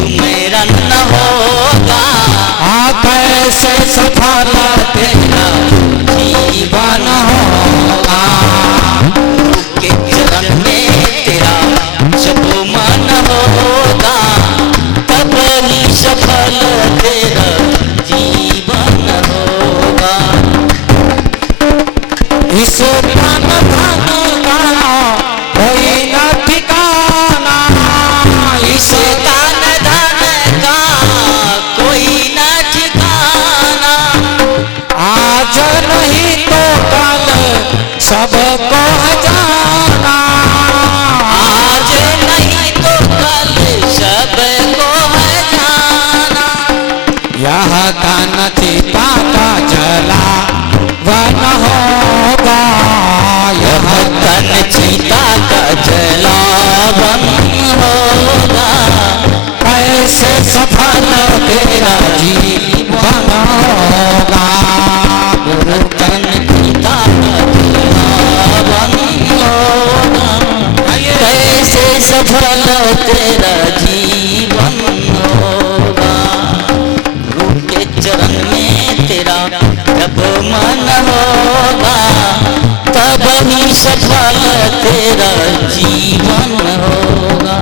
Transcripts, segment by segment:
सुमिरन न होगा, कैसे सफल तेरा जीवन होगा। के चरण में तेरा जब मन होगा, तब ही सफल तेरा जीवन होगा। इस तन धन का कोई न ठिकाना, इस तन धन का कोई न ठिकाना, आज नहीं तो कल सबको जाना, आज नहीं तो कल सबको है जाना। यह तन चिता का जला वन होगा, यह तन चिता का जलावन होगा, कैसे सफल तेरा जीवन होगा। गुरु तन चिता का जलावन होगा, कैसे सफल तेरा जीवन होगा। गुरु के चरण में तेरा जब मन होगा, तब ही सफल तेरा जीवन होगा।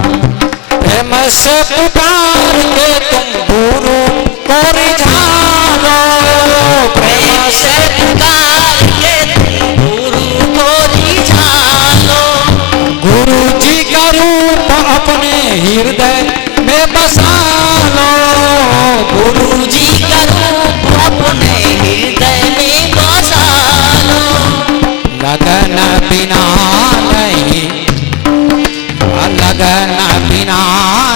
प्रेम से पुकार के तुम गुरु को रिझानो, प्रेम से पुकार के तुम गुरु को रिझानो, गुरु जी का रूप अपने हृदय में बसा लो, गुरु जी का रूप अपने हृदय में बसा लो। लगन बिना नहीं, लगन बिना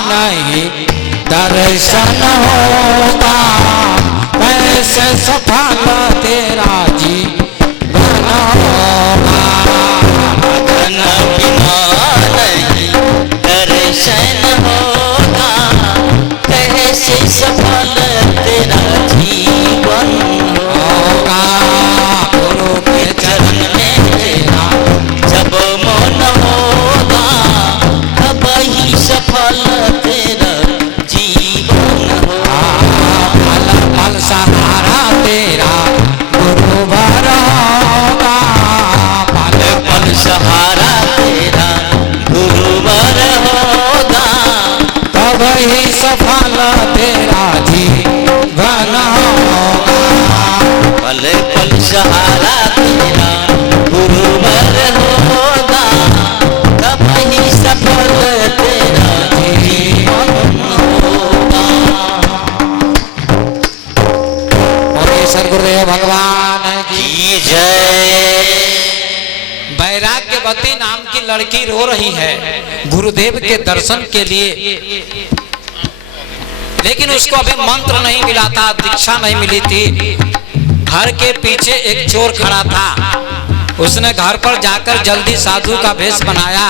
नहीं दर्शन होगा, कैसे सफल तेरा जीवन होगा। लगन बिना नहीं दर्शन होगा, कैसे सफल तेरा जीवन होगा। गुरु के चरण में तेरा जब मन होगा, तब ही सफल तेरा जीवन होगा। पल पल सहारा तेरा गुरुवर होगा, पल पल सहारा तेरा गुरुवर होगा, तब ही सफल तेरा जीवन होगा। पल पल सहारा तेरा गुरुवर होगा, तब ही सफल तेरा जीवन होगा। और ये सदगुरुदेव भगवान की जय। वैराग्यवती नाम की लड़की रो रही है गुरुदेव के दर्शन के लिए, लेकिन उसको अभी मंत्र नहीं मिला था, दीक्षा नहीं मिली थी। घर के पीछे एक चोर खड़ा था, उसने घर पर जाकर जल्दी साधु का वेश बनाया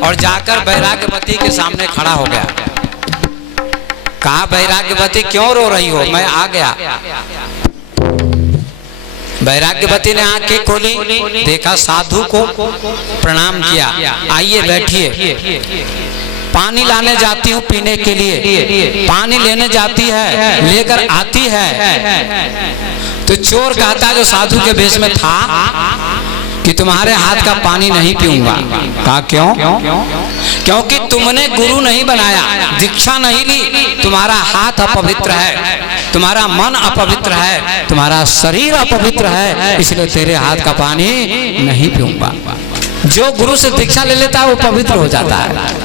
और जाकर वैराग्यवती के सामने खड़ा हो गया। कहा, वैराग्यवती क्यों रो रही हो, मैं आ गया। वैराग्यवती ने आंखें खोली, देखा साधु को, प्रणाम किया, आइए बैठिए। पानी लाने जाती हूँ पीने के लिए। पानी लेने जाती है, लेकर आती है तो चोर कहता जो साधु के वेश में था कि तुम्हारे हाथ का पानी नहीं पीऊंगा। कहा क्यों? क्योंकि तुमने गुरु नहीं बनाया, दीक्षा नहीं ली, तुम्हारा हाथ अपवित्र है, तुम्हारा मन अपवित्र है, तुम्हारा शरीर अपवित्र है, इसलिए तेरे हाथ का पानी नहीं पीऊंगा। जो गुरु से दीक्षा ले लेता है वो पवित्र हो जाता है।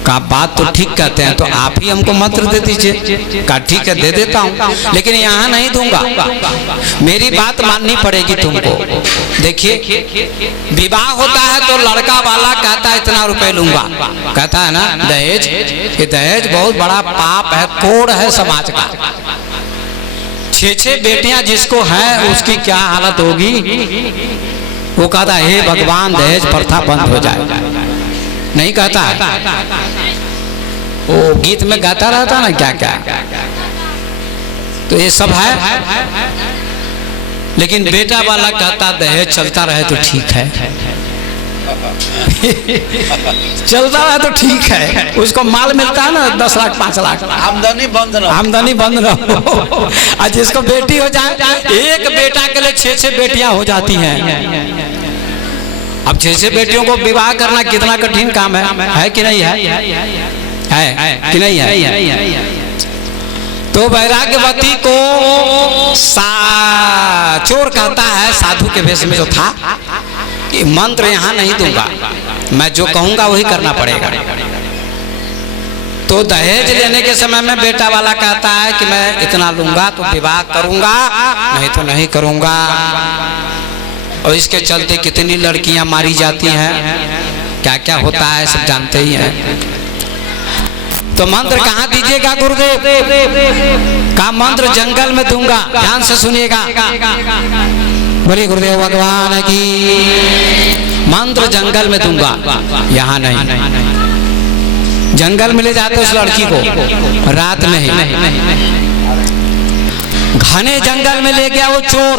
का बात तो ठीक कहते हैं, तो आप ही हमको मंत्र दे दीजिए। का ठीक है, दे देता हूँ, लेकिन यहाँ नहीं दूंगा, मेरी बात माननी पड़ेगी तुमको। देखिए, विवाह होता है तो लड़का वाला कहता है इतना रुपए लूंगा, कहता है ना दहेज। ये दहेज बहुत बड़ा पाप है, कोड है समाज का। 6 बेटियां जिसको है उसकी क्या हालत होगी। वो कहता है हे भगवान दहेज प्रथा बंद हो जाए, नहीं कहता है। वो गीत में गाता रहता ना क्या क्या, तो ये सब है। लेकिन बेटा वाला कहता दहेज चलता रहे तो ठीक है। चलता है तो ठीक है, उसको माल मिलता है ना 10 लाख 5 लाख, आमदनी बंद न आमदनी बंद ना हो। और जिसको बेटी हो जाए, एक बेटा के लिए 6-6 बेटियां हो जाती हैं। अब 6-6 बेटियों को विवाह करना कितना कठिन काम है कि नहीं है कि नहीं है। तो वैराग्यवती को चोर कहता है, साधु के वेश में जो था, कि मंत्र यहाँ नहीं दूंगा, मैं जो कहूंगा वही करना पड़ेगा। तो दहेज लेने के समय में बेटा वाला कहता है कि मैं इतना लूंगा तो विवाह करूंगा, नहीं तो नहीं करूंगा। और इसके चलते कितनी लड़कियां मारी जाती हैं, क्या क्या होता है सब जानते ही हैं। तो मंत्र कहाँ दीजिएगा गुरुदेव? का मंत्र जंगल में दूंगा, ध्यान से सुनिएगा। बोलिए गुरुदेव भगवान की। मंत्र जंगल में दूंगा, यहाँ नहीं। जंगल में ले जाते उस लड़की को, रात में ही घने जंगल में ले गया वो चोर,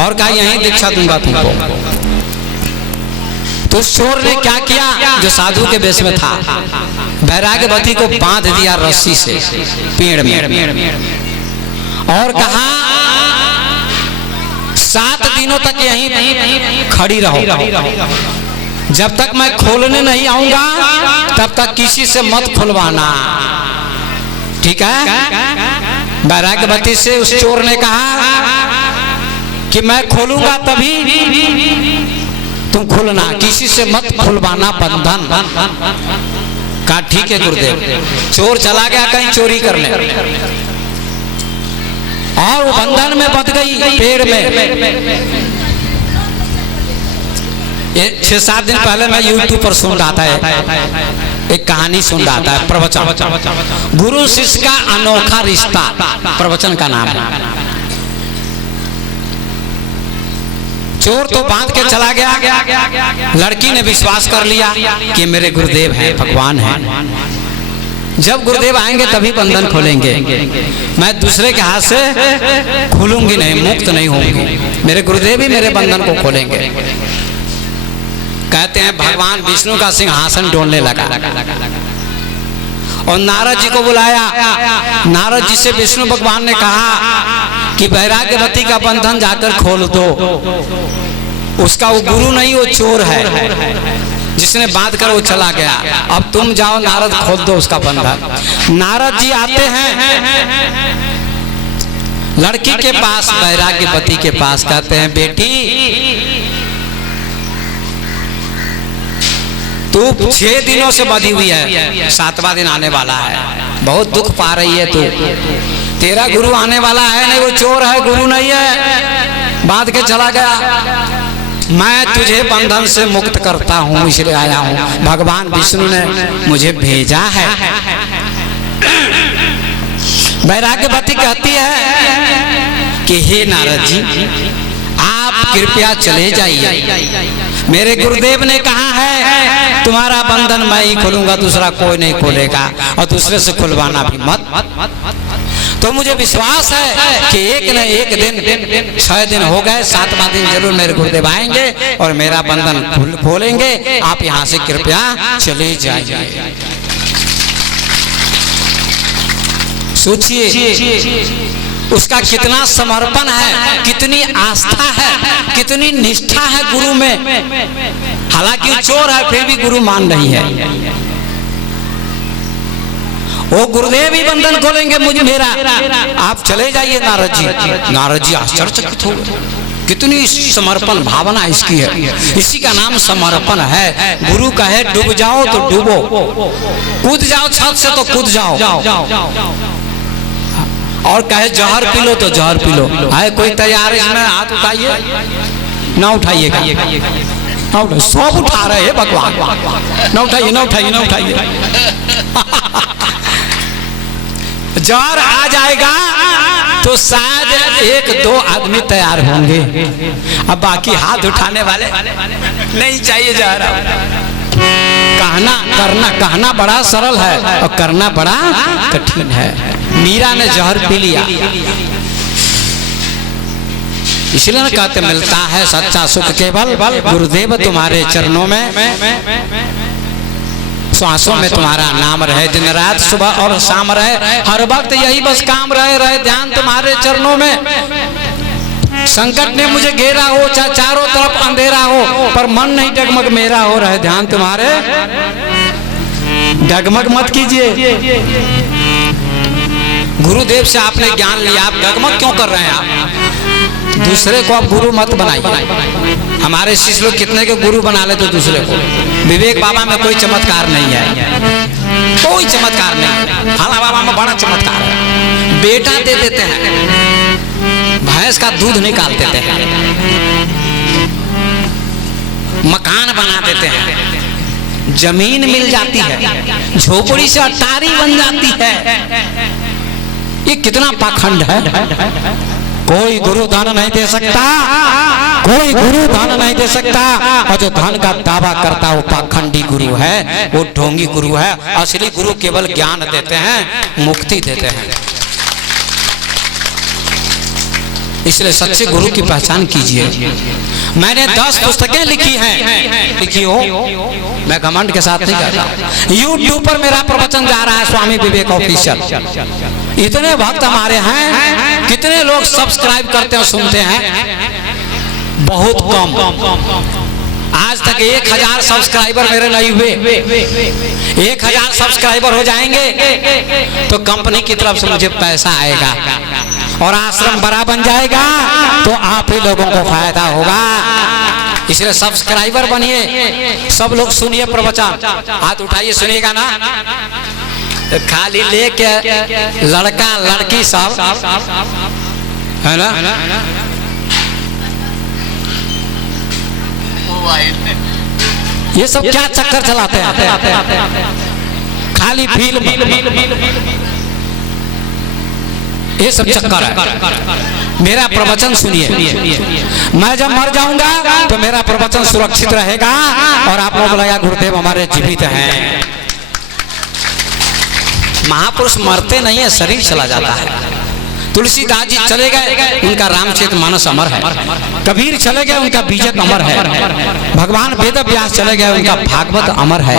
और कहा यहीं दीक्षा दूंगा तुमको। तो चोर ने क्या किया, जो साधु के वेश में था, वैराग्यवती को बांध दिया रस्सी से पेड़ में, और कहा 7 दिनों तक यहीं खड़ी रहो, जब तक मैं खोलने नहीं आऊंगा तब तक किसी से मत खुलवाना, ठीक है। वैराग्यवती से उस चोर ने कहा कि मैं खोलूंगा तभी तुम खुलना, किसी से मत खुलवाना बंधन। कहा ठीक है गुरुदेव। चोर चला गया कहीं चोरी करने, और वो बंधन में बंध गई पेड़ में। 6-7 दिन पहले मैं YouTube पर सुन रहा था, एक कहानी सुन रहा था, प्रवचन, गुरु शिष्य का अनोखा रिश्ता, प्रवचन का नाम है। चोर तो बांध के चला गया, लड़की ने विश्वास कर लिया कि मेरे गुरुदेव हैं, भगवान हैं, जब गुरुदेव आएंगे तभी बंधन खोलेंगे, मैं दूसरे के हाथ से खुलूंगी नहीं, मुक्त नहीं होंगी, मेरे गुरुदेव ही मेरे बंधन को खोलेंगे। कहते हैं भगवान विष्णु का सिंहासन डोलने लगा, और नारद जी को बुलाया। नारद जी से विष्णु भगवान ने कहा कि वैराग्यवती का बंधन जाकर खोल दो, उसका वो गुरु नहीं, वो चोर है जिसने बांध कर वो चला गया, अब तुम जाओ नारद खोल दो उसका बंधन। नारद जी आते हैं लड़की के पास, वैराग्यवती के पास, कहते हैं बेटी तू 6 दिनों से बंधी हुई है, 7वां दिन आने वाला है, बहुत दुख पा रही है तू, तेरा गुरु आने वाला है नहीं, वो चोर है, गुरु नहीं है, बांध के चला गया। मैं तुझे बंधन से मुक्त करता हूँ, इसलिए आया हूँ, भगवान विष्णु ने मुझे भेजा है। वैराग्यवती कहती है कि हे नारद जी आप कृपया चले जाइए, मेरे गुरुदेव ने कहा है तुम्हारा बंधन मैं ही खोलूंगा, दूसरा कोई नहीं खोलेगा, और दूसरे से खुलवाना भी मत। तो मुझे विश्वास है कि एक न एक दिन, 6 दिन हो गए, 7वां दिन जरूर मेरे गुरुदेव आएंगे और मेरा बंधन खोलेंगे, आप यहाँ से कृपया चले जाइए। सोचिए उसका कितना समर्पण है, कितनी आस्था है, कितनी निष्ठा है गुरु में। हालांकि चोर है फिर भी गुरु मान रही है, वो गुरुदेव ही बंधन खोलेंगे मुझे मेरा, आप चले जाइए नारद जी। नारद जी आश्चर्यचकित हो गए, कितनी समर्पण भावना इसकी है, इसी का नाम समर्पण है। गुरु कहे डूब जाओ तो डूबो, कूद जाओ छत से तो कूद जाओ, और कहे जहर पी लो तो जहर पी लो। है कोई तैयार है इसमें? हाथ उठाइए, ना उठाइएगा, सब उठा रहे हैं भगवान, ना उठाइए ना उठाइए ना उठाइए। जहर आ जाएगा तो शायद 1-2 आदमी तैयार होंगे, अब बाकी हाथ उठाने वाले नहीं चाहिए जहर। कहना बड़ा सरल है और करना बड़ा कठिन है। मीरा ने जहर पी लिया, इसलिए ना कहते मिलता है सच्चा सुख केवल गुरुदेव तुम्हारे चरणों में, श्वासों में तुम्हारा नाम रहे, दिन रात सुबह और शाम रहे, हर वक्त यही बस काम रहे ध्यान तुम्हारे चरणों में। संकट ने मुझे घेरा हो, चाहे चारों तरफ अंधेरा हो, पर मन नहीं डगमग मेरा हो, रहे ध्यान तुम्हारे। डगमग मत कीजिए। गुरुदेव से आपने ज्ञान लिया, आप डगमग क्यों कर रहे हैं? आप दूसरे को आप गुरु मत बनाइए। हमारे शिष्य लोग कितने के गुरु बना ले तो दूसरे को। विवेक बाबा में कोई चमत्कार नहीं है, कोई चमत्कार नहीं। फला बाबा में बड़ा चमत्कार है। बेटा दे देते हैं, भैंस का दूध निकाल देते हैं, मकान बना देते हैं, जमीन मिल जाती है, झोपड़ी से अटारी बन जाती है। ये कितना पाखंड है। कोई गुरु धन नहीं दे सकता, कोई गुरु धन नहीं दे सकता। और जो धन का दावा करता वो पाखंडी गुरु है, वो ढोंगी गुरु है। असली गुरु केवल ज्ञान देते हैं, मुक्ति देते हैं। इसलिए सच्चे गुरु की पहचान कीजिए। मैंने 10 पुस्तकें लिखी हैं, लिखी हो, मैं घमंड के साथ नहीं कहता। YouTube पर मेरा प्रवचन जा रहा है, स्वामी विवेक ऑफिशियल। इतने भक्त हमारे हैं, कितने लोग सब्सक्राइब करते हैं, सुनते हैं? बहुत कम। आज तक 1000 सब्सक्राइबर मेरे नहीं हुए। 1000 सब्सक्राइबर हो जाएंगे तो कंपनी की तरफ से मुझे पैसा आएगा और आश्रम बड़ा बन जाएगा, तो आप ही लोगों को फायदा होगा। इसलिए सब्सक्राइबर बनिए। सब लोग सुनिए प्रवचन, हाथ उठाइए, सुनिएगा ना। खाली लेके लड़का लड़की सब है ना, ये सब क्या चक्कर चलाते हैं? खाली फिल्म, ये सब चक्कर है। मेरा प्रवचन सुनिए। मैं जब मर जाऊंगा तो मेरा प्रवचन सुरक्षित रहेगा और आप लोग बोलेगा गुरुदेव हमारे जीवित हैं। महापुरुष मरते नहीं है, शरीर चला जाता है। तुलसीदास जी चले गए, उनका रामचरितमानस अमर है। कबीर चले गए, उनका बीजक अमर है। भगवान वेद व्यास चले गए, उनका भागवत अमर है।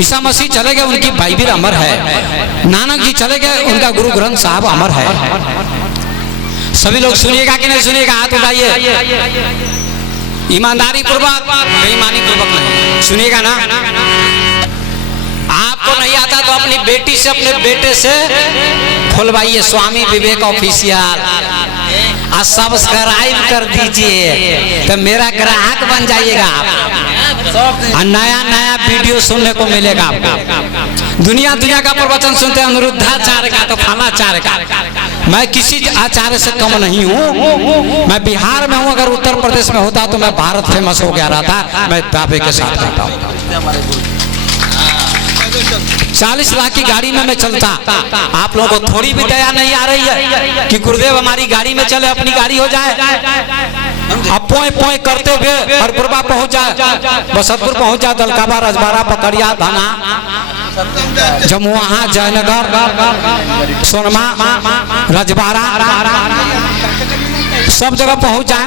ईसा मसीह चले गए, उनकी बाइबिल अमर है। नानक जी चले गए, उनका गुरु ग्रंथ साहब अमर है। सभी लोग सुनिएगा कि नहीं सुनिएगा? हाथ उठाइए। ईमानदारी पूर्वक, बेईमानी पूर्वक नहीं। सुनिएगा ना? आपको नहीं आता तो अपनी बेटी से, अपने बेटे से खुलवाइए स्वामी विवेक ऑफिशियल, और सब्सक्राइब कर दीजिए तो मेरा ग्राहक बन जाइएगा आप। और नया नया वीडियो सुनने को मिलेगा आपको। दुनिया का प्रवचन सुनते हैं, अनिरुद्धाचार्य का तो फलाचार्य का। मैं किसी आचार्य से कम नहीं हूँ। मैं बिहार में हूँ, अगर उत्तर प्रदेश में होता तो मैं भारत फेमस हो गया रहता। मैं दावे के साथ कहता हूँ। 40 लाख की गाड़ी में मैं चलता, आप लोगों को थोड़ी भी दया नहीं आ रही है कि गुरुदेव हमारी गाड़ी में चले, अपनी गाड़ी हो जाए। अब पोए पोए करते हुए हरपुरबा पहुंच जाए, बसतपुर पहुंच जाए, दलकाबा, रजबाड़ा, पकड़िया, धना, जमुआ, जयनगर, सोनमा, रजबाड़ा, सब जगह पहुंच जाए।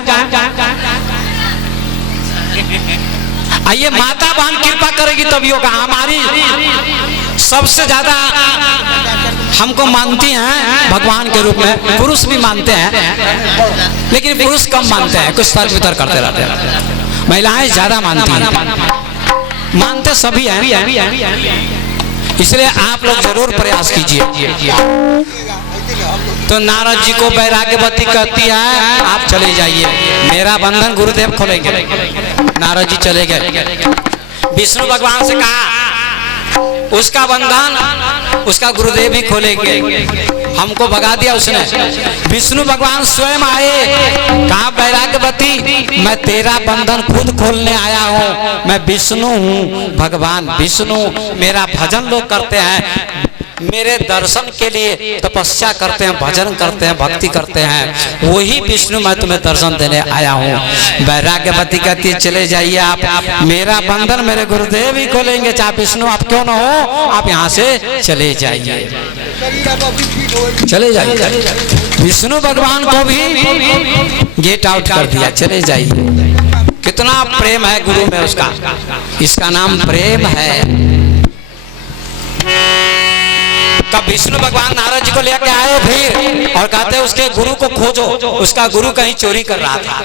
आइए, माता बहन कृपा करेगी तभी होगा। हमारी सबसे ज्यादा हमको मानती हैं भगवान के रूप में, पुरुष भी मानते हैं लेकिन पुरुष कम मानते हैं, कुछ तर्क वितर्क करते रहते हैं। महिलाएं ज्यादा मानती हैं, मानते सभी हैं। इसलिए आप लोग जरूर प्रयास कीजिए। तो नारद जी को वैराग्यवती कहती है आप चले जाइए, मेरा बंधन गुरुदेव खोलेंगे। नारद जी चले गए, विष्णु भगवान से कहा उसका बंधन उसका गुरुदेव ही खोलेंगे। हमको भगा दिया उसने। विष्णु भगवान स्वयं आए, कहा वैराग्यवती मैं तेरा बंधन खुद खोलने आया हूँ। मैं विष्णु हूँ, भगवान विष्णु। मेरा भजन लोग करते हैं, मेरे दर्शन के लिए तपस्या करते हैं, भजन करते हैं, भक्ति करते हैं, वही विष्णु मैं तुम्हें दर्शन देने आया हूँ। वैराग्यवती कहती चले जाइए आप, मेरा बंधन मेरे गुरुदेव ही खोलेंगे, चाहे विष्णु आप क्यों ना हो, आप यहाँ से चले जाइए, चले जाइए। विष्णु भगवान को भी गेट आउट कर दिया, चले जाइए। कितना प्रेम है गुरु में उसका, इसका नाम प्रेम है। तब विष्णु भगवान नारद जी को लेकर आए फिर और कहते हैं उसके गुरु को खोजो, उसका गुरु कहीं चोरी कर रहा था।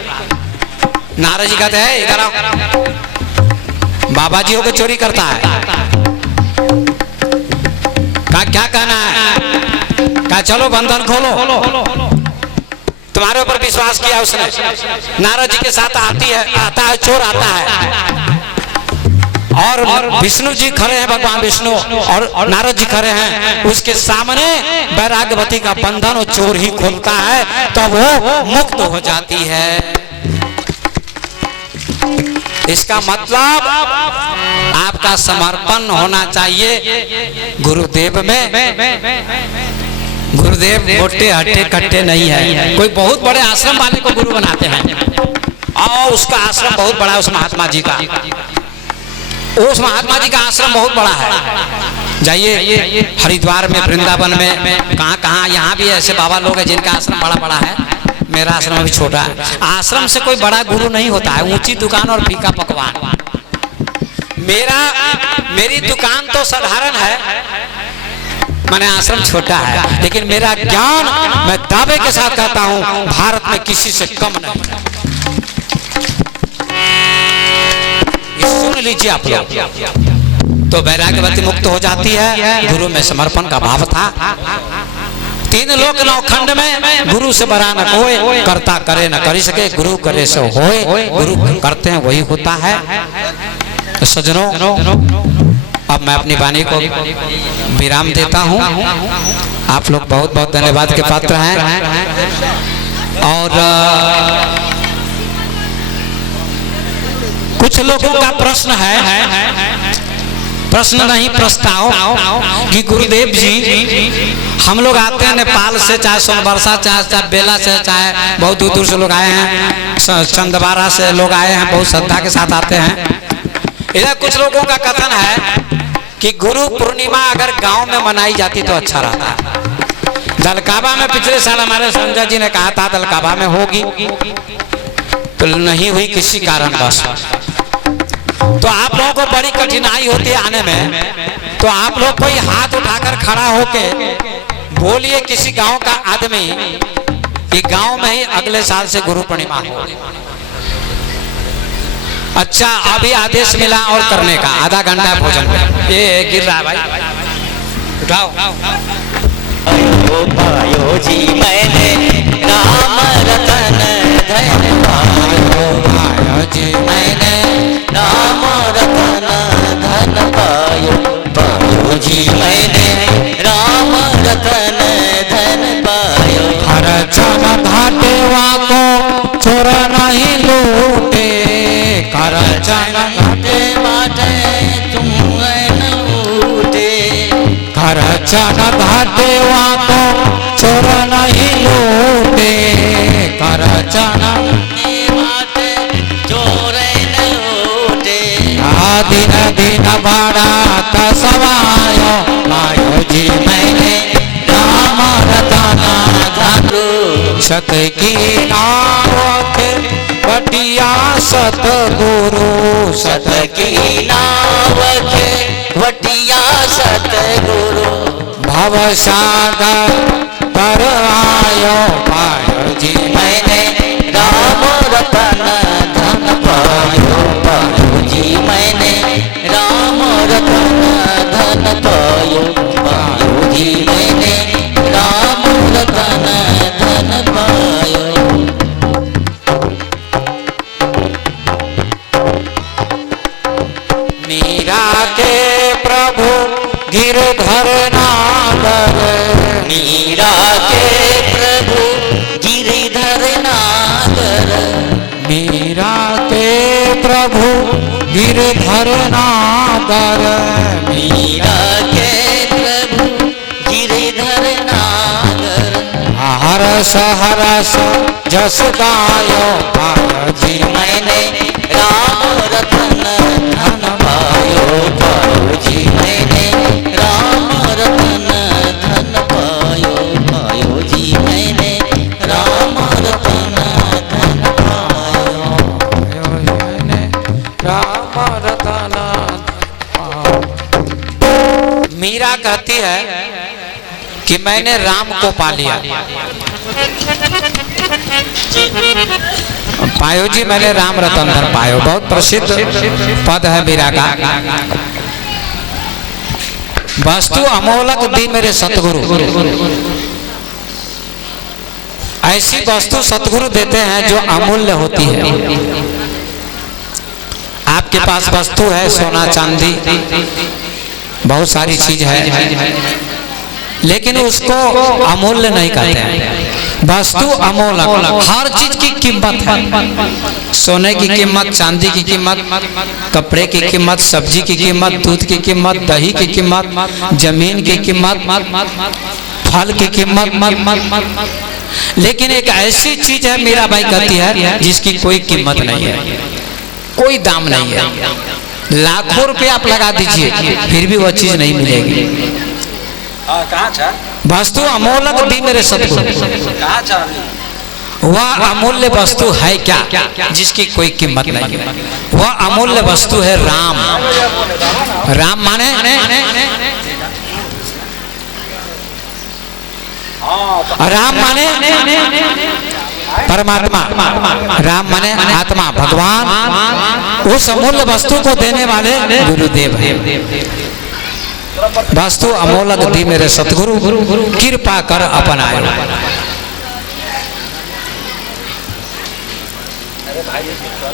नारद जी कहते हैं इधर आओ, बाबा जी होकर चोरी करता है, कहा क्या कहना है, कहा चलो बंधन खोलो। तुम्हारे ऊपर विश्वास किया उसने, नारद जी के साथ आता है चोर आता है, और विष्णु जी खड़े हैं, भगवान विष्णु और नारद जी खड़े हैं, उसके सामने वैराग्यवती का बंधन और चोर ही खोलता है, तो वो मुक्त हो जाती है। इसका मतलब आपका समर्पण होना चाहिए गुरुदेव में। गुरुदेव मोटे हट्टे कट्टे नहीं है। कोई बहुत बड़े आश्रम वाले को गुरु बनाते हैं और उसका आश्रम बहुत बड़ा है, उस महात्मा जी का, उस महात्मा जी का आश्रम बहुत बड़ा है। जाइए हरिद्वार में, वृंदावन में, कहाँ कहाँ, यहाँ भी ऐसे बाबा लोग हैं जिनका आश्रम बड़ा बड़ा है। मेरा आश्रम अभी छोटा है। आश्रम से कोई बड़ा गुरु नहीं होता है, ऊंची दुकान और फीका पकवान। मेरी दुकान तो साधारण है, मैंने आश्रम छोटा है, लेकिन मेरा ज्ञान मैं दावे के साथ कहता हूँ भारत में किसी से कम नहीं। सुन लीजिए आप लोग। तो वैराग्यवती मुक्त हो जाती है, गुरु में समर्पण का भाव था। तीन लोक नौखंड में गुरु से बड़ा न कोई, करता करे न करी सके, गुरु करे सो होए, गुरु करते हैं वही होता है। तो सज्जनों, अब मैं अपनी वाणी को विराम देता हूँ। आप लोग बहुत बहुत धन्यवाद के पात्र हैं। और कुछ लोगों का प्रश्न है, प्रश्न नहीं प्रस्ताव, कि गुरुदेव जी हम लोग आते हैं नेपाल से, चाहे सोनबरसा, चाहे बेला से, चाहे बहुत दूर दूर से लोग आए हैं, चंदवारा से लोग आए हैं, बहुत श्रद्धा के साथ आते हैं। इधर कुछ लोगों का कथन है कि गुरु पूर्णिमा अगर गांव में मनाई जाती तो अच्छा रहता है। दलकाबा में पिछले साल हमारे संजय जी ने कहा था दलकाबा में होगी, तो नहीं हुई किसी कारणवश। तो आप लोगों को बड़ी कठिनाई होती है आने में, तो आप लोग कोई हाथ उठाकर खड़ा होके बोलिए किसी गांव का आदमी कि गांव में ही अगले साल से गुरु पूर्णिमा हो। अच्छा, अभी आदेश मिला और करने का, आधा घंटा भोजन पे। ये गिर रहा है भाई, उठाओ। पायो जी मैंने राम रतन धन पायो जी मैंने राम रतन धन पायो, पायो जी मैंने राम रतन धन पायो। हर जन घाटे वाको चोर नहीं लूटे, कर जन घाटे बाटे तुम न लूटे, कर जन घाटे वाको चोर नहीं लूटे, कर जन बाटे चोर न लूटे। दिन दिन बड़ा तसवायो, पायो जी मैंने राम रतन धन, सत की नाव बटिया सतगुरु, सत की नाव के वटिया सतगुरु। भवसागर पर आयो, पायो जी मैंने राम रतन धन पायो, पायो जी मैंने राम रतन धन पायो, पायो जी मैंने राम रतन धन पायो। मीरा के प्रभु गिरधर नागर, मीरा के प्रभु गिरिधर नागर, मीरा के प्रभु गिरधर नागर, मीरा के प्रभु रस हरस जस गायो पायो जी मैंने राम रतन धन पायो पायो जी मैंने राम रतन धन पायो पायो जी मैंने राम रतन धन पायो। राम रतन। मीरा कहती है कि मैंने राम को पा लिया। पायो जी मैंने राम रतन धन पायो, बहुत प्रसिद्ध पद है मीरा का। वस्तु अमोलक दी मेरे सतगुरु, ऐसी वस्तु सतगुरु देते हैं जो अमूल्य होती है। आपके पास वस्तु है, सोना चांदी बहुत सारी चीज है, लेकिन उसको अमूल्य नहीं कहते हैं। वस्तु अमोलक, हर चीज की कीमत है। सोने की कीमत, चांदी की कीमत, कपड़े की कीमत, सब्जी की कीमत, दूध की कीमत, दही की कीमत, जमीन की कीमत, फल की कीमत। लेकिन एक ऐसी चीज है, मीरा बाई कहती है, जिसकी कोई कीमत नहीं है, कोई दाम नहीं है। लाखों रुपए आप लगा दीजिए फिर भी वह चीज नहीं मिलेगी। वस्तु अमोलक दी मेरे सतगुरु, वह अमूल्य वस्तु है क्या जिसकी कोई कीमत नहीं है। वह अमूल्य वस्तु है राम। राम माने राम माने परमात्मा, राम माने आत्मा, भगवान। उस अमूल्य वस्तु को देने वाले गुरुदेव हैं। वस्तु अमोलक दी मेरे सतगुरु, कृपा कर अपनाए।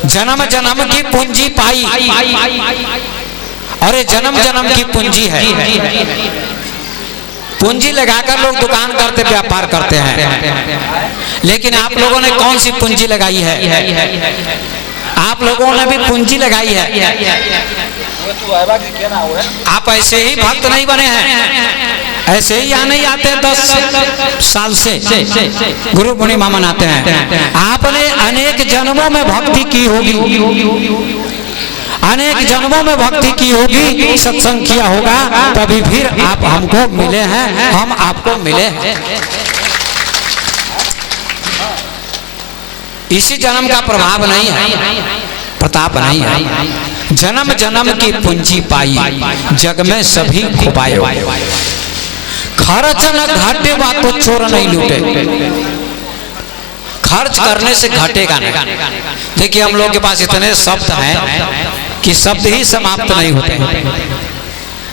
जन्म जन्म की पूंजी पाई, और ये जन्म जन्म की पूंजी है। पूंजी लगाकर लोग दुकान करते, व्यापार करते हैं, लेकिन आप लोगों ने कौन सी पूंजी लगाई है? आप लोगों ने भी पूंजी लगाई है। आप ऐसे ही भक्त नहीं बने हैं, ऐसे ही यहाँ नहीं आते 10 साल से गुरु पूर्णिमा मनाते हैं। आपने अनेक जन्मों में भक्ति की होगी, अनेक जन्मों में भक्ति की होगी, सत्संग किया होगा, तभी फिर आप हमको मिले हैं, हम आपको मिले हैं। इसी जन्म का प्रभाव नहीं है, प्रताप नहीं है। जन्म जन्म की पूंजी पाई, जग में सभी खुपायो। खर्च न घाटे बातो चोर नहीं लूटे। खर्च करने से घटेगा नहीं। देखिए हम लोग के पास इतने शब्द हैं कि शब्द ही समाप्त नहीं होते।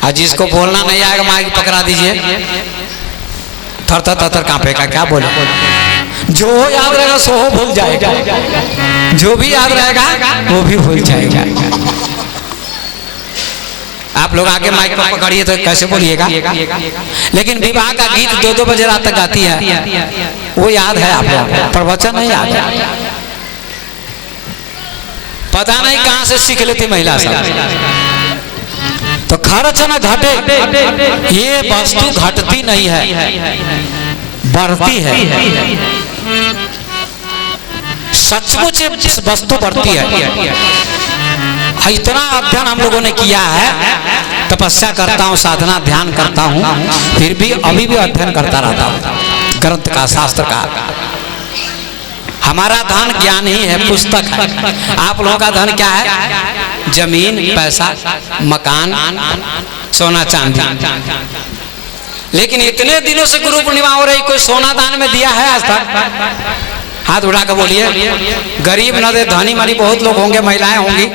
और जिसको बोलना नहीं आएगा माइक पकड़ा दीजिए, थर थर थर थर कांपेगा, क्या बोले। जो याद रहेगा सो भूल जाएगा, जो भी याद रहेगा वो भी भूल जाएगा। आप लोग आके माइक पर पकड़िए तो कैसे बोलिएगा। लेकिन विवाह का गीत 2-2 बजे रात तक गाती है, वो याद है आप लोग, प्रवचन नहीं याद है। पता नहीं कहां से सीख लेती महिला सब। तो खर्च न घटे, ये वस्तु घटती नहीं है, बढ़ती है। सचमुच वस्तु बढ़ती है। इतना अध्ययन हम लोगों ने किया है, तपस्या करता हूँ, साधना ध्यान करता हूँ, फिर भी अभी भी अध्ययन करता रहता हूँ ग्रंथ का, शास्त्र का। हमारा धन ज्ञान ही है, पुस्तक है। आप लोगों का धन क्या है? जमीन, पैसा, मकान, सोना चांदी। लेकिन इतने दिनों से गुरु पूर्णिमा हो रही, कोई सोना दान में दिया है आज तक? हाथ उठा कर बोलिए। गरीब न दे, धनी मनी बहुत लोग होंगे, महिलाएं होंगी,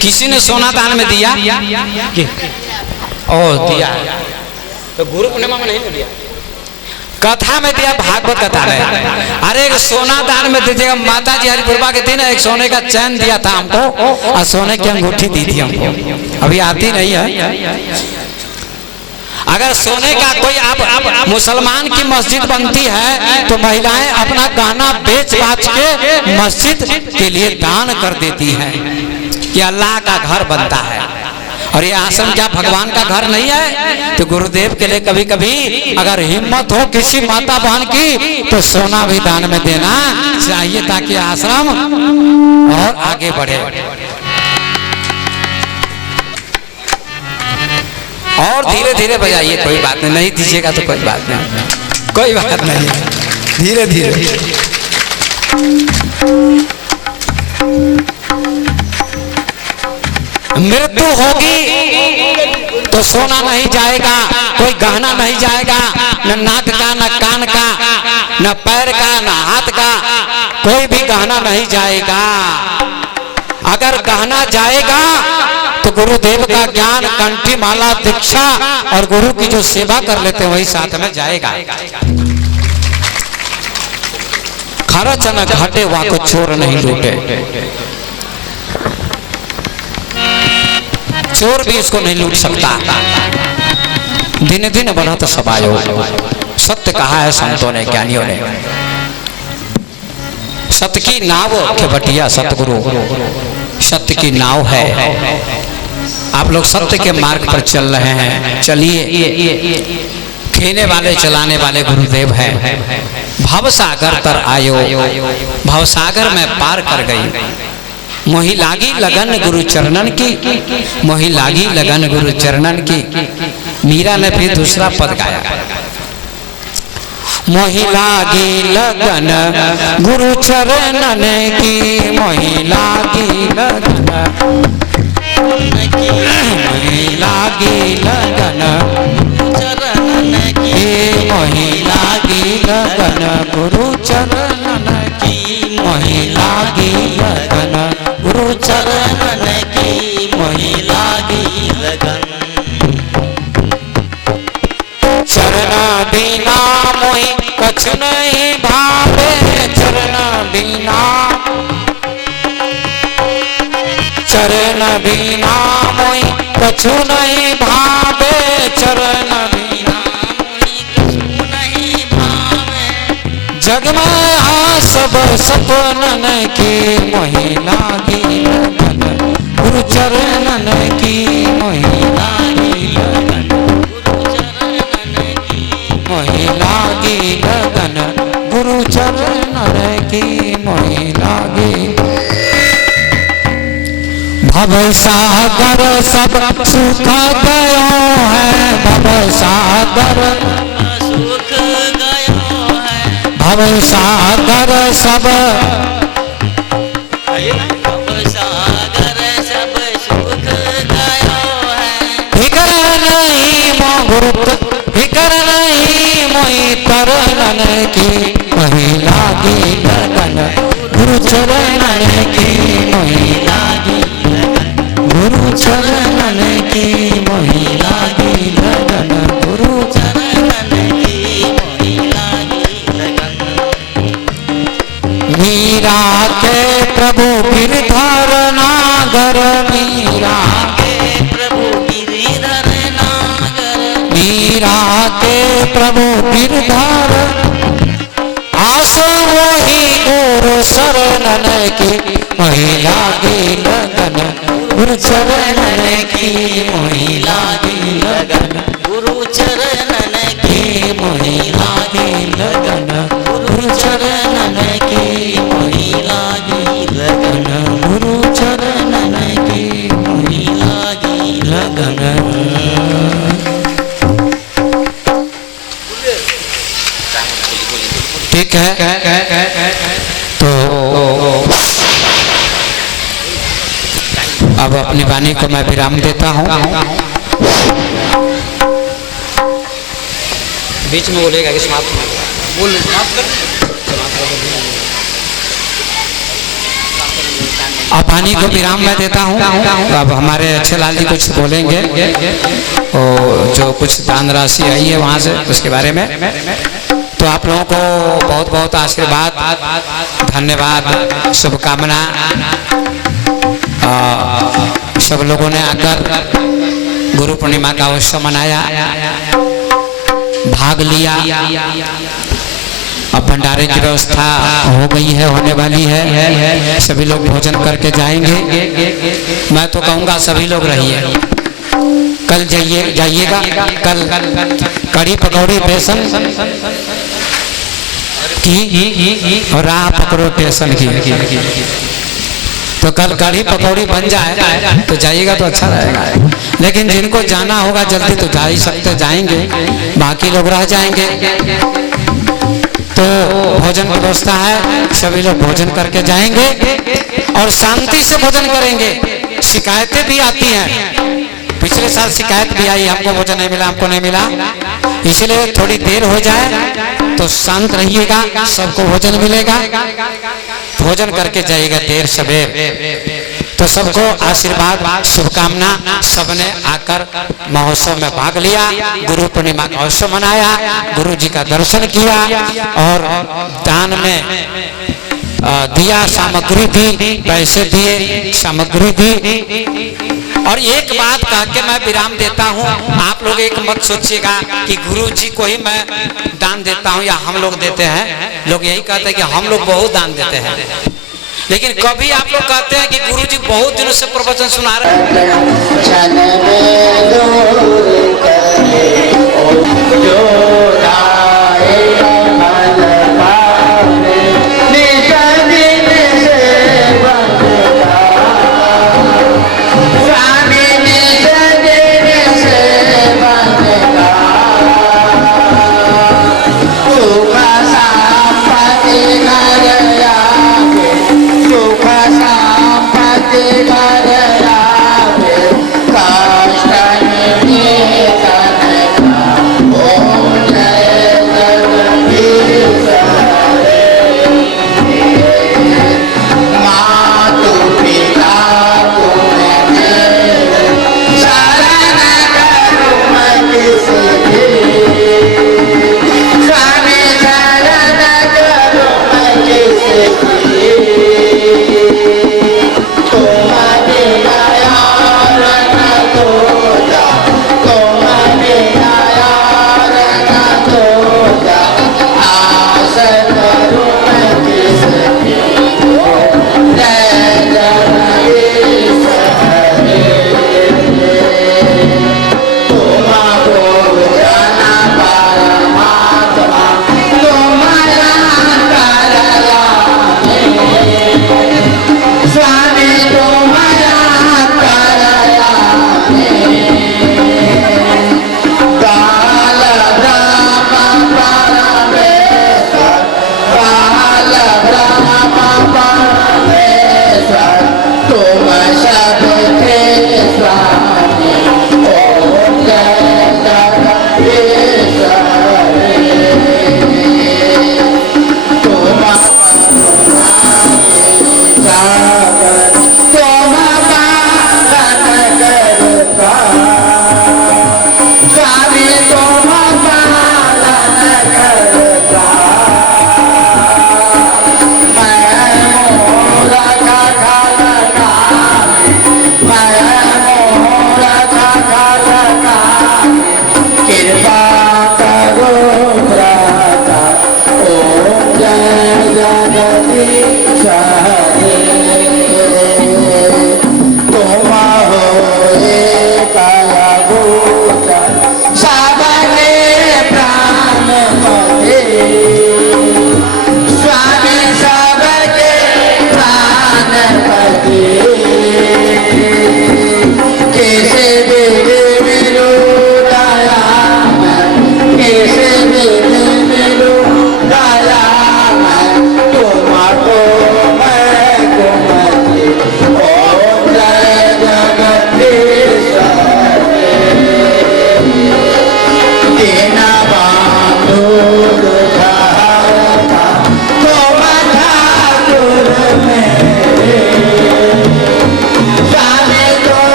किसी ने सोना दान में दिया? ओ दिया, तो गुरु पूर्णिमा में नहीं दिया, कथा में दिया, भागवत कथा में। अरे एक सोना दान में दीजिएगा। माता जी हरिपुरबा के दिन एक सोने का चैन दिया था हमको, और सोने की अंगूठी दी थी हमको, अभी आती नहीं है। अगर सोने का कोई आप मुसलमान की मस्जिद बनती है तो महिलाएं अपना गहना बेच बाच के मस्जिद के लिए दान कर देती हैं कि अल्लाह का घर बनता है। और ये आश्रम क्या भगवान का घर नहीं है? तो गुरुदेव के लिए कभी कभी अगर हिम्मत हो किसी माता बहन की तो सोना भी दान में देना चाहिए ताकि आश्रम और आगे बढ़े। और धीरे धीरे बजाइए, कोई बात नहीं, नहीं दीजिएगा तो कोई बात नहीं, कोई बात नहीं, धीरे धीरे। मृत्यु होगी तो सोना नहीं जाएगा, कोई गहना नहीं जाएगा, न नाक का, न कान का, न पैर का, न हाथ का, कोई भी गहना नहीं जाएगा। अगर गहना जाएगा तो गुरुदेव का ज्ञान, कंठी माला, दीक्षा और गुरु की जो सेवा कर लेते हैं वही साथ में जाएगा। खर्च न घटे वहां को चोर नहीं लूटे, चोर भी इसको नहीं लूट सकता। दिन दिन बढ़त सबायो, सत्य कहा है संतों ने, ज्ञानियों ने। सत्य की नाव केवटिया सतगुरु, सत्य की नाव है। आप लोग सत्य के मार्ग पर चल रहे हैं, चलिए। खेने वाले चलाने वाले गुरुदेव हैं। भवसागर तर आयो, भवसागर में पार कर गई। मोहि लागी लगन गुरु चरणन की, मोहि लागी लगन गुरु चरणन की। मीरा ने फिर दूसरा पद गाया, मोहि लागी लगन गुरु चरणन की, मोहि लागी लगन, मोहि लागी लगन चरणन की, मोहि लागी लगन गुरु चरणन की, मोहि लागी लगन गुरु चरणन की, मोहि लागी लगन। चरण बिना मोहि कछ नहीं भावे, चरण बिना, चरण बिना मोहि कछु नहीं भावे, चरण बिना मोहि कछु नहीं भावे। जग में आ सब सपनन की, मोहि लागी लगन गुरु चरणन की, मोहि लागी लगन गुरु चरणन की, मोहि लागी लगन गुरु चरणन की, मोहि लागी। भवसागर सब सुख गयो है, भवसागर सुख गयो है, भवसागर सब, भवसागर सब सुख गयो है। फिकर नहीं मोह, फिकर नहीं मोहि तरनन की, मोहि लागी लगन गुरु चरणन की, मोहि लागी गुरु चरणन की, मोहि लागी लगन गुरु चरणन की, मोहि लागी लगन। मीरा के प्रभु गिरधर नागर, मीरा के प्रभु गिरधर नागर, मीरा के प्रभु गिरधर, आसो वही गुरु शरणन की, मोहि लागी लगन गुरु चरणन की, मोहि लागी लगन गुरु चरणन की, मोहि लागी लगन गुरु चरणन की, मोहि लागी लगन गुरु चरणन की, मोहि लागी लगन। ठीक है, तो अब अपनी वाणी को मैं विराम देता हूँ। बीच में बोलेगा कि समाप्त बोल, अब वाणी को विराम मैं देता हूँ। अब हमारे अच्छे लाल जी कुछ बोलेंगे, और जो कुछ दान राशि आई है वहाँ से उसके बारे में। तो आप लोगों को बहुत बहुत आशीर्वाद, धन्यवाद, शुभकामना। सब लोगों ने आकर गुरु पूर्णिमा का उत्सव मनाया, भाग लिया। अब भंडारे की व्यवस्था हो गई है, होने वाली है। सभी लोग भोजन करके जाएंगे। मैं तो कहूँगा सभी लोग रहिए, कल जाइएगा कल कड़ी पकौड़ी बेसन की और राह पकड़ो टेशन की। तो कल कड़ी पकौड़ी बन जाए तो जाइएगा तो अच्छा रहेगा। लेकिन जिनको जाना होगा जल्दी तो जा ही सकते, जाएंगे, बाकी लोग रह जाएंगे। तो भोजन की व्यवस्था है, सभी लोग भोजन करके जाएंगे और शांति से भोजन करेंगे। शिकायतें भी आती हैं, पिछले साल शिकायत भी आई, हमको भोजन नहीं मिला, हमको नहीं मिला। इसलिए थोड़ी देर हो जाए तो शांत रहिएगा, सबको भोजन मिलेगा। भोजन करके जाइएगा देर सवेर। तो सबको आशीर्वाद शुभकामना। सबने आकर महोत्सव में भाग लिया, गुरु पूर्णिमा का अवसर मनाया, गुरु जी का दर्शन किया और दान में दिया, सामग्री दी, पैसे दिए, सामग्री दी। और एक बात कह के मैं विराम देता हूँ, आप लोग एक मत सोचिएगा कि गुरु जी को ही मैं दान देता हूँ या हम लोग देते हैं। लोग यही कहते हैं कि हम लोग बहुत दान देते हैं, लेकिन कभी आप लोग कहते हैं कि गुरु जी बहुत दिनों से प्रवचन सुना रहे Kasta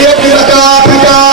एक रकात का